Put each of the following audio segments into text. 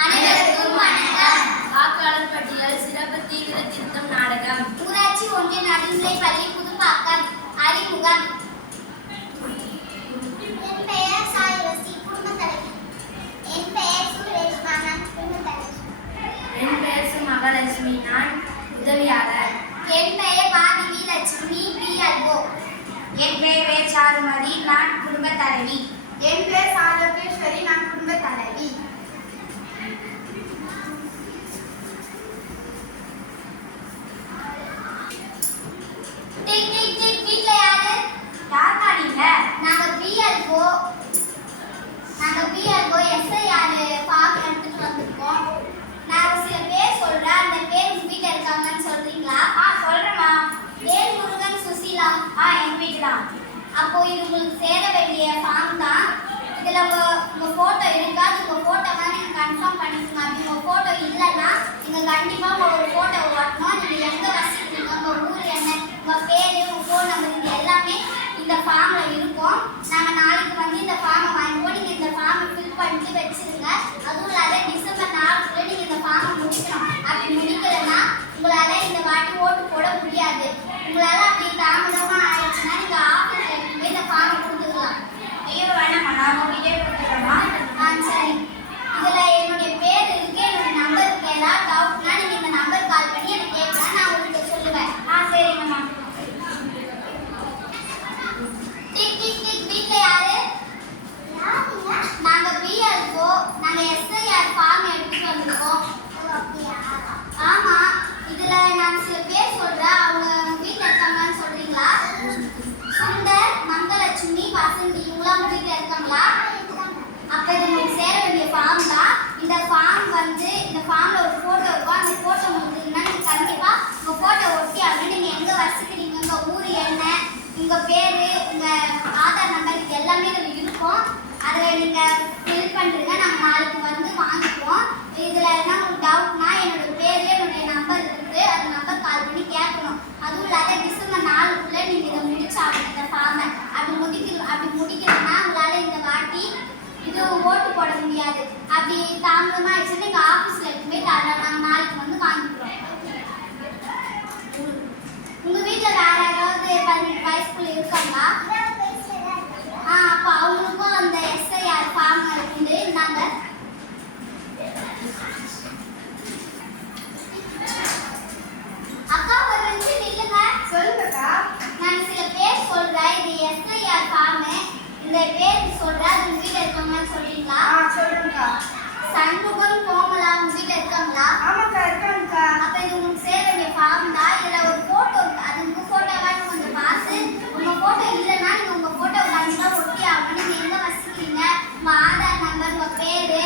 அனைவருக்கும் வணக்கம். வாக்காளர் பட்டியல் சிறப்பு தீவிர திருத்தம் நாடகம். ஊராட்சி ஒன்றிய நடுநிலைப் பள்ளி புதுப்பாக்கம். அறிமுகம். என் பெயர் சாய்வசி, குடும்ப தலைவி. என் பெயர் சுரேஷ்மா, நான் குடும்ப தலைவி. என் பெயர் மகாலட்சுமி, நான் உதவியாளர். என் பெயர் பாதிவி லட்சுமி, பிஆர்ஓ. என் பெயர் சாருமதி, நான் குடும்ப தலைவி. என் பெயர் சாலோகேஸ்வரி, நான் குடும்ப தலைவி. வீட்ல யாரு? யாருக்கா நீங்க? நாங்க பிஆர்ஓ. எஸ்ஐஆர் ஃபார்ம் எடுத்துட்டு வந்திருக்கோம். நான் ஒரு சில பேர் சொல்றேன், அந்த பேர் உங்க வீட்ல இருக்காங்கன்னு சொல்றீங்களா? சொல்றேம்மா. வேல் முருகன் சுசீலா. எங்க வீட்டுல தான். அப்போ இது உங்களுக்கு சேர வேண்டிய ஃபார்ம் தான். இதுல உங்க போட்டோ இருக்கா? உங்க போட்டோ தான் நீங்க கன்ஃபார்ம் பண்ணிக்கோங்க. அப்படி உங்க போட்டோ இல்லைன்னா நீங்க கண்டிப்பா ஒரு போட்டோ வரணும். நீங்க எங்க வசிக்கிறீங்க, உங்க ஊர் என்ன, உங்க பேரு, உங்க ஃபோன் நம்பர், இது எல்லாமே இந்த ஃபார்ம்ல இருக்கும். நாங்க நாளைக்கு வந்து இந்த ஃபார்மை வாங்கிப்போம். நீங்க இந்த ஃபார்மை ஃபில் பண்ணிட்டு வச்சிருங்க. அதுவும் இல்லாத டிசம்பர் 4க்குள்ள நீங்க இந்த ஃபார்மை முடிக்கணும். அப்படி முடிக்கலைன்னா உங்களால இந்த வாட்டி ஓட்டு போட முடியாது. உங்களால அப்படி தாமதமா ஆயிடுச்சுன்னா நீங்க ஆஃபீஸ்ல இருந்து இந்த ஃபார்மை கொடுத்துக்கலாம். ஐயோ வேணாம்மா, நான் உங்ககிட்டே கொடுத்துக்கிறேம்மா. சரி. இதுல என்னுடைய பேர் இருக்கு, என்னுடைய நம்பர் இருக்கு. ஏதாவது டவுட்னா நீங்க இந்த நம்பர் கால் பண்ணி எனக்கு கேட்கலாம், நான் உங்களுக்கு சொல்லுவேன். சரிங்கம்மா. வீட்ல யாரு? நாங்க பிஆர்ஓ. நாங்க எஸ்ஐஆர் ஃபார்ம் எடுத்துட்டு வந்திருக்கோம். ஆமா. இதுல நான் சில பேர் சொல்றேன், அவங்க வீட்ல இருக்காங்கன்னு சொல்றீங்களா? சுந்தர், மங்கலட்சுமி, வசந்தி, இவங்களாம் வீட்ல இருக்காங்களா? அப்ப இது உங்களுக்கு சேர வேண்டிய ஃபார்ம் தான். இந்த ஃபார்ம் வந்து இந்த ஃபார்ம்ல ஒரு போட்டோ இருக்கும். அந்த போட்டோ முடிஞ்சதுன்னா நீங்க கண்டிப்பா உங்க போட்டோ ஒட்டி ஆகணும். நீங்க எங்க வசிக்கிறீங்க, உங்க ஊர் என்ன, உங்க பேரு, உங்க ஆதார் நம்பர், இது எல்லாமே இதுல இருக்கும். அதை நீங்க ஃபில் பண்றீங்க. நாங்க நாளைக்கு வந்து வாங்கிக்குவோம். இதுல என்ன உங்களுக்கு டவுட்னா என்னோட பேரு, என்னுடைய நம்பர் இருக்கு, அந்த நம்பர் கால் பண்ணி கேட்கணும். அதுவும் இல்லாத டிசம்பர் 4க்குள்ள நீங்க இதை முடிச்சாகணும் இந்த ஃபார்மை. அப்படி முடிக்கணும்னா உங்களால இந்த வாட்டி இது ஓட்டு போட முடியாது. அப்படி தாமதமா ஆயிடுச்சுன்னா எங்க ஆபீஸ்ல எடுத்து போய் தரலாம். நாங்க நாளைக்கு வந்து வாங்கிக்கிறோம். உங்க வீட்டுல வேற யாராவது 18 வயசுக்குள்ள இருக்காங்களா? அப்ப அவங்களுக்கும் அந்த எஸ்ஐஆர் ஃபார்ம் உண்டு. நாங்க அக்கா ஒரு நிமிஷம் நில்லுங்க. சொல்லுங்கக்கா. நான் சில பேர் சொல்றேன். இது எஸ்ஐஆர் ஃபார்ம். இந்த பேர் சொல்றேன், அது உங்க வீட்டுல இருக்காங்கன்னு சொல்றீங்களா? சொல்லுங்கக்கா. சண்முகம், கோமலா உங்க வீட்டுல இருக்காங்களா? ஆமாக்கா, இருக்காங்கக்கா. அப்ப இது உங்களுக்கு சேர வேண்டிய ஃபார்ம் தான். இதுல ஒரு போட்டோ இருக்கு. அது உங்க போட்டோவா கொஞ்சம் பார்த்து, உங்க போட்டோ இல்லைன்னா நீங்க உங்க போட்டோ கண்டிப்பா ஒட்டி ஆகணும். நீங்க எங்க வசிக்கிறீங்க, உங்க ஆதார் நம்பர், உங்க பேரு,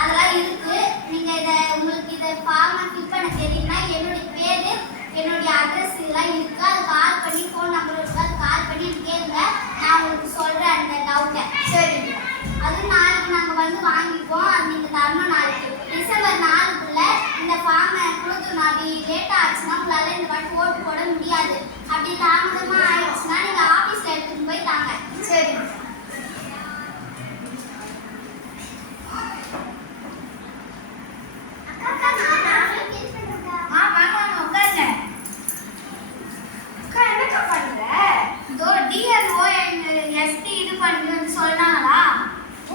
அதெல்லாம் இருக்கு. நீங்க உங்களுக்கு இதை ஃபார்மை ஃபில் பண்ண தெரியும்னா என்னுடைய பேரு, என்னுடைய அட்ரஸ் இதெல்லாம் இருக்கு. அது கால் பண்ணி, ஃபோன் நம்பர் இருக்கு, அது கால் பண்ணி கேளுங்க. நான் உங்களுக்கு சொல்றேன் அந்த டவுட்டை. சரி. அது நாளைக்கு நாங்க வந்து வாங்கிப்போம். அது நீங்க தரணும். நாளைக்கு டிசம்பர் 4க்குள்ள இந்த ஃபார்மை கொடுத்துடணும். அப்படி லேட் ஆச்சுன்னா உங்களால இந்த வாட்டி ஓட்டு போட முடியாது. அப்படி தாமதமா ஆயிடுச்சுன்னா நீங்க ஆபீஸ்ல எடுத்துட்டு போய் தாங்க. சரி. வாங்க உட்காருங்க. அக்கா, என்னக்கா பண்ற? இதோ டிஆர்ஓ எஸ்டி இது பண்ணி வந்து சொன்னாங்களா?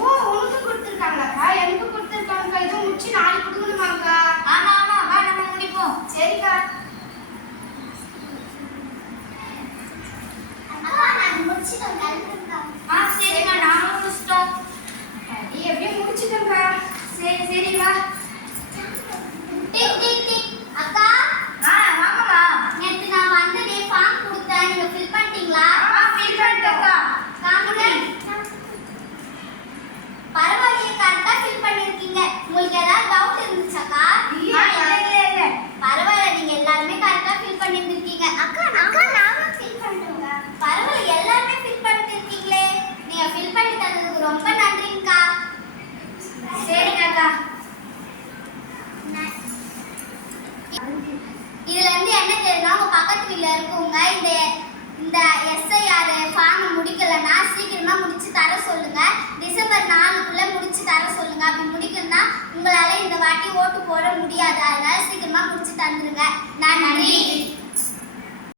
உனக்கு கொடுத்துருக்காங்களாக்கா? எனக்கு கொடுத்துருக்காங்கக்கா. இது முடிச்சு நாளைக்கு கொடுக்கணுமாக்கா? ஆமா வா நம்ம முடிப்போம். சரிக்கா. சரிம்மா, நாங்களும் முடிச்சிட்டோம். நீ எப்படியும் முடிச்சுக்கோக்கா. சரி வா. அக்கா, வாங்கம்மா. நேத்து நான் வந்ததே ஃபார்ம் கொடுத்தேன். நீங்க ஃபில் பண்ணிட்டீங்களா? ஃபில் பண்ணிட்டோம்க்கா. காமிங்க. பரவாயில்லையே, கரெக்டா ஃபில் பண்ணிருக்கீங்க. உங்களுக்கு ஏதாவது டவுட் இருந்துச்சாக்கா? இல்ல. பரவாயில்ல, நீங்க எல்லாருமே கரெக்டா ஃபில் பண்ணிருக்கீங்க. அக்கா நானும் ஃபில் பண்ணிட்டேங்க. பரவாயில்ல, எல்லாருமே ஃபில் பண்ணிருக்கீங்களே. நீங்க ஃபில் பண்ணி தந்ததுக்கு ரொம்ப நன்றிங்கக்கா. சரிங்கக்கா. இதுல இருந்து என்ன தெரியுதுன்னா, உங்க பக்கத்து வீட்ல இருக்கவங்க இந்த எஸ்ஐஆர் ஃபார்ம் முடிக்கலன்னா சீக்கிரமா முடிச்சு தர சொல்லுங்க. டிசம்பர் 4க்குள்ள முடிச்சு தர சொல்லுங்க. அப்படி முடிக்கணும்னா உங்களால இந்த வாட்டி ஓட்டு போட முடியாது. அதனால சீக்கிரமா முடிச்சு தந்துருங்க. நன்றி.